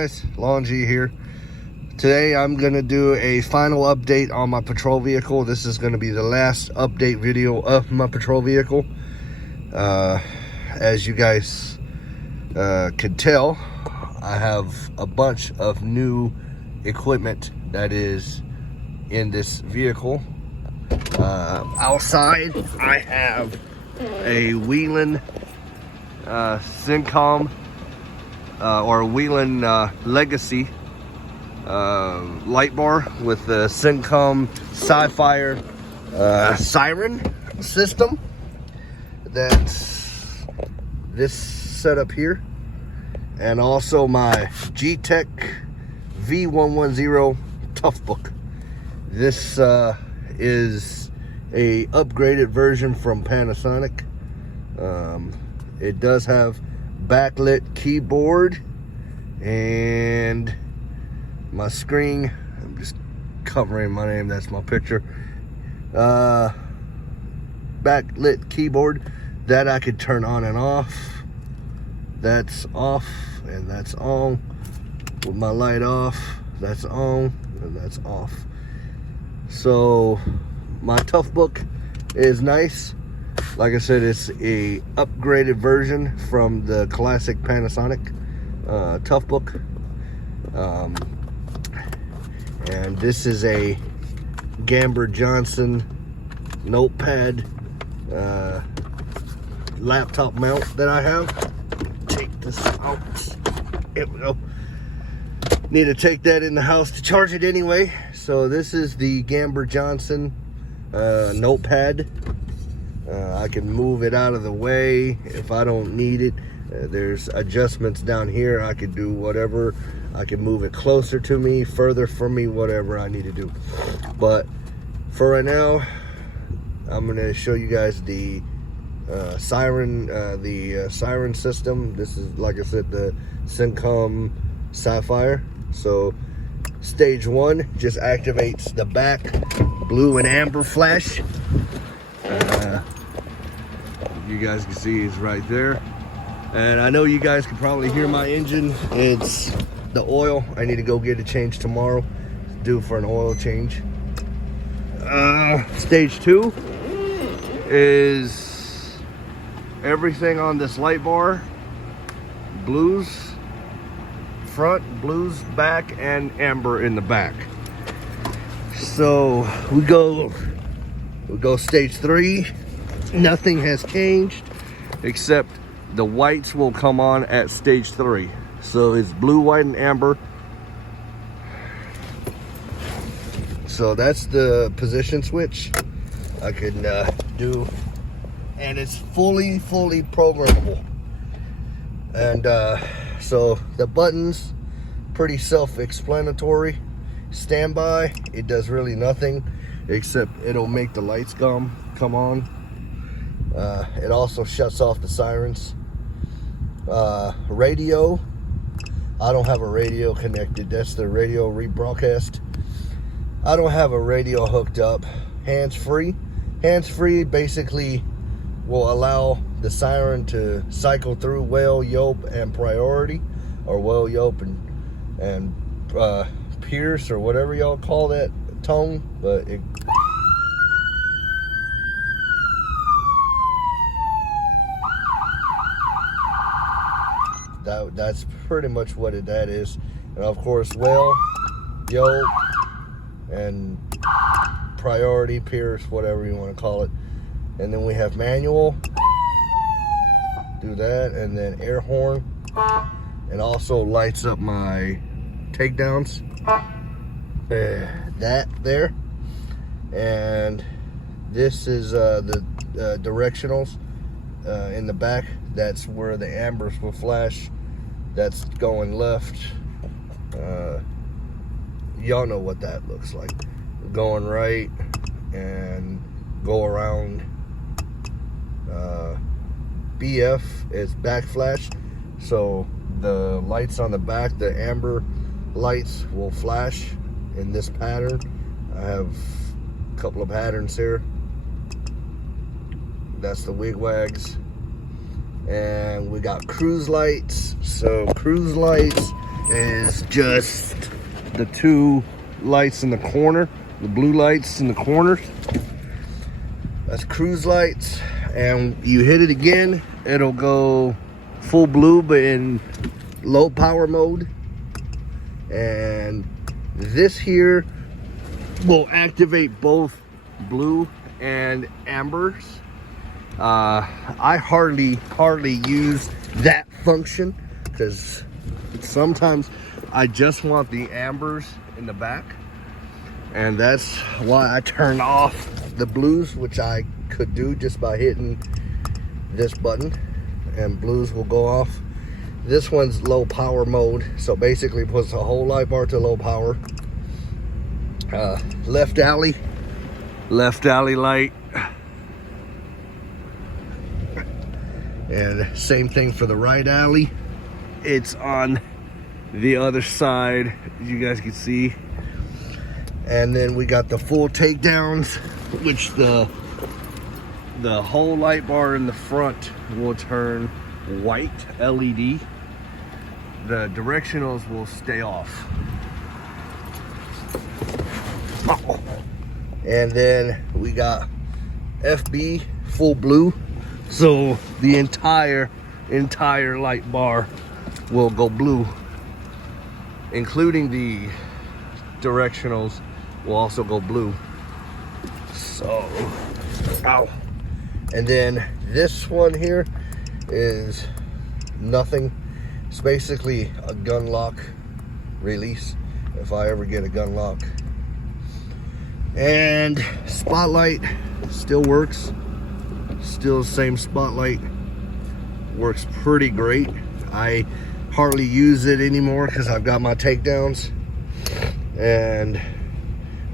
Guys, Lon G here. Today I'm going to do a final update on my patrol vehicle. This is going to be the last update video of my patrol vehicle. As you guys could tell, I have a bunch of new equipment that is in this vehicle. Outside I have a Whelen Syncom or Whelen Legacy light bar with the Syncom Sapphire siren system. That's this setup here, and also my G-Tech V110 Toughbook. This is a upgraded version from Panasonic. It does have backlit keyboard, and my screen, I'm just covering my name, that's my picture. Backlit keyboard that I could turn on and off. That's off and that's on. With my light off, that's on and that's off. So my Toughbook is nice. Like I said, it's a upgraded version from the classic Panasonic Toughbook. And this is a Gamber Johnson notepad laptop mount that I have. Take this out. There we go. Need to take that in the house to charge it anyway. So this is the Gamber Johnson notepad. I can move it out of the way if I don't need it. There's adjustments down here. I can do whatever. I can move it closer to me, further from me, whatever I need to do. But for right now, I'm gonna show you guys the siren system. This is, like I said, the Syncom Sapphire. So stage 1 just activates the back blue and amber flash. You guys can see it's right there. And I know you guys can probably hear my engine. It's the oil. I need to go get it changed tomorrow. Due for an oil change. Stage 2 is everything on this light bar. Blues front, blues back, and amber in the back. So we go stage 3. Nothing has changed except the whites will come on at stage 3. So it's blue, white, and amber. So that's the position switch I can do, and it's fully programmable. And so the buttons, pretty self-explanatory. Standby, it does really nothing except it'll make the lights come on. It also shuts off the sirens. Radio, I don't have a radio connected. That's the radio rebroadcast. I don't have a radio hooked up. Hands-free basically will allow the siren to cycle through whale, yelp, and priority, or whale, yelp, and pierce, or whatever y'all call that tone. But it that's pretty much what that is. And of course, whale, yelp, and priority, pierce, whatever you want to call it. And then we have manual, do that, and then air horn, and also lights up my takedowns. That there. And this is the directionals in the back. That's where the ambers will flash. That's going left. Y'all know what that looks like. Going right and go around. BF is back flash. So the lights on the back, the amber lights, will flash in this pattern. I have a couple of patterns here. That's the wigwags. And we got cruise lights. So cruise lights is just the two lights in the corner, the blue lights in the corners. That's cruise lights, and you hit it again, it'll go full blue but in low power mode. And this here will activate both blue and ambers. I hardly use that function because sometimes I just want the ambers in the back, and that's why I turn off the blues, which I could do just by hitting this button, and blues will go off. This one's low power mode, so basically puts the whole light bar to low power. Left alley light, and same thing for the right alley. It's on the other side, as you guys can see. And then we got the full takedowns, which the whole light bar in the front will turn white LED. The directionals will stay off. And then we got FB full blue, so the entire light bar will go blue, including the directionals will also go blue. So, ow. And then this one here is nothing. It's basically a gun lock release, if I ever get a gun lock. And spotlight still works. Still the same spotlight. Works pretty great. I hardly use it anymore because I've got my takedowns. And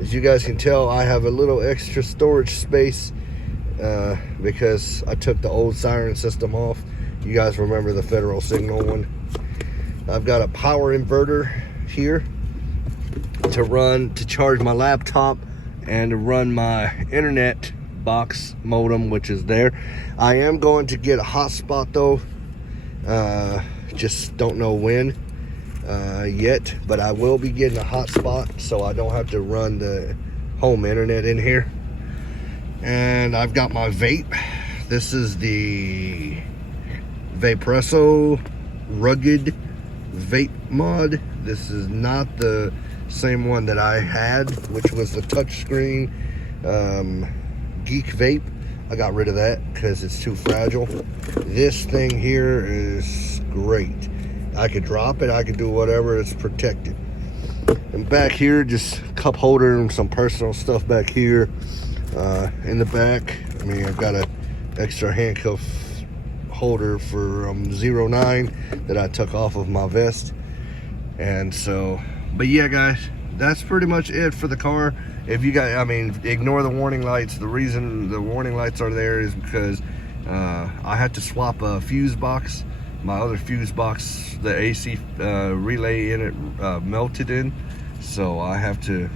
as you guys can tell, I have a little extra storage space because I took the old siren system off. You guys remember the Federal Signal one. I've got a power inverter here to charge my laptop and to run my internet box modem, which is there. I am going to get a hotspot though. Just don't know when yet, but I will be getting a hotspot so I don't have to run the home internet in here. And I've got my vape. This is the Vaporesso Rugged Vape Mod. This is not the same one that I had, which was the touchscreen Geek Vape. I got rid of that because it's too fragile. This thing here is great. I could drop it, I could do whatever, it's protected. And back here, just cup holder and some personal stuff back here. In the back, I mean, I've got an extra handcuff holder for 09 that I took off of my vest. And so, but yeah guys, that's pretty much it for the car. If you guys, I mean, ignore the warning lights. The reason the warning lights are there is because I had to swap a fuse box. My other fuse box, the AC relay in it melted in, so I had to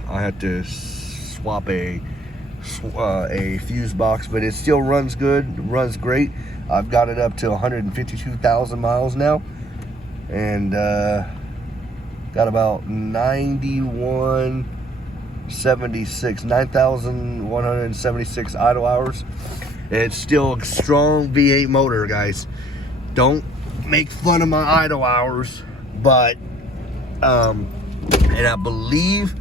swap a fuse box, but it still runs good, runs great. I've got it up to 152,000 miles now, and got about 9,176 idle hours. It's still a strong V8 motor, guys. Don't make fun of my idle hours, but and I believe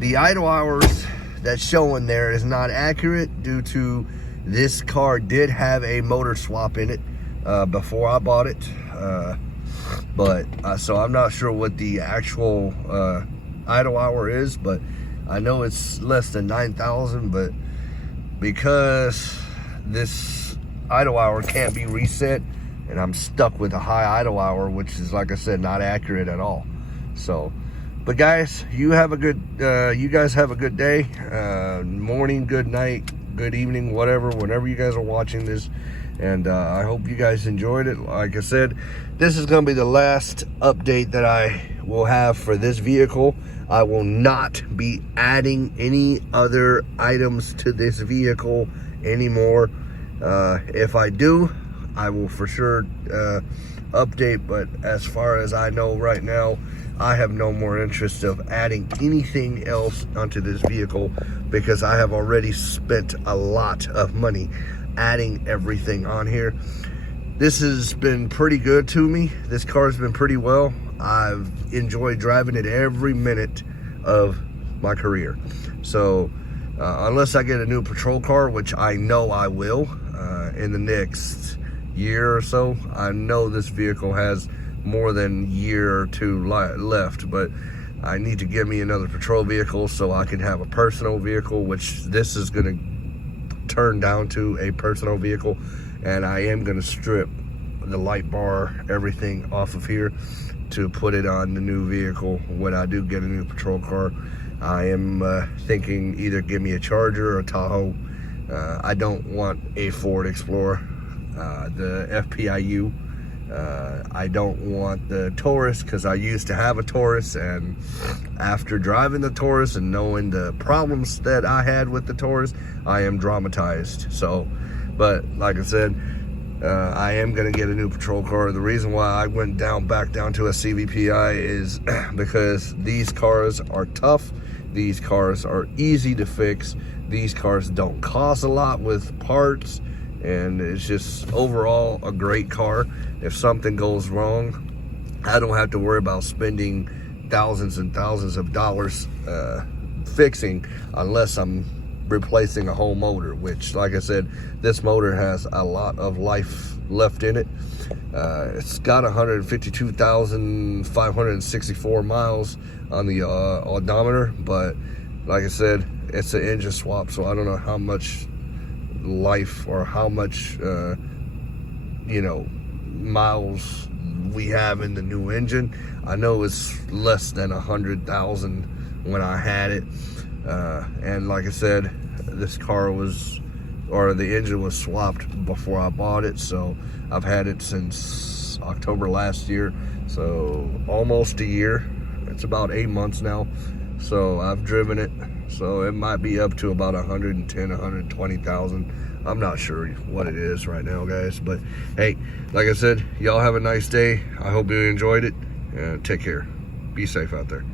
the idle hours that's showing there is not accurate due to this car did have a motor swap in it before I bought it, but so I'm not sure what the actual idle hour is, but I know it's less than 9,000. But because this idle hour can't be reset, and I'm stuck with a high idle hour, which is, like I said, not accurate at all. So, but guys, you guys have a good day, morning, good night, good evening, whatever, whenever you guys are watching this. And I hope you guys enjoyed it. Like I said, this is going to be the last update that I will have for this vehicle. I will not be adding any other items to this vehicle anymore. If I do, I will for sure update, but as far as I know right now, I have no more interest of adding anything else onto this vehicle, because I have already spent a lot of money adding everything on here. This has been pretty good to me. This car has been pretty well. I've enjoyed driving it every minute of my career. So unless I get a new patrol car, which I know I will in the next year or so, I know this vehicle has more than a year or two left, but I need to get me another patrol vehicle so I can have a personal vehicle, which this is going to turn down to a personal vehicle. And I am going to strip the light bar, everything off of here to put it on the new vehicle when I do get a new patrol car. I am thinking either give me a Charger or a Tahoe. I don't want a Ford Explorer, the FPIU. I don't want the Taurus, because I used to have a Taurus, and after driving the Taurus and knowing the problems that I had with the Taurus, I am dramatized. So, but like I said, I am going to get a new patrol car. The reason why I went back down to a CVPI is because these cars are tough. These cars are easy to fix. These cars don't cost a lot with parts, and it's just overall a great car. If something goes wrong, I don't have to worry about spending thousands and thousands of dollars fixing, unless I'm replacing a whole motor, which, like I said, this motor has a lot of life left in it. It's got 152,564 miles on the odometer, but like I said, it's an engine swap, so I don't know how much life or how much miles we have in the new engine. I know it's less than 100,000 when I had it, and like I said, this car the engine was swapped before I bought it, so I've had it since October last year, so almost a year. It's about 8 months now, so I've driven it, so it might be up to about 110, 120,000. I'm not sure what it is right now, guys, but hey, like I said, y'all have a nice day. I hope you enjoyed it, and take care. Be safe out there.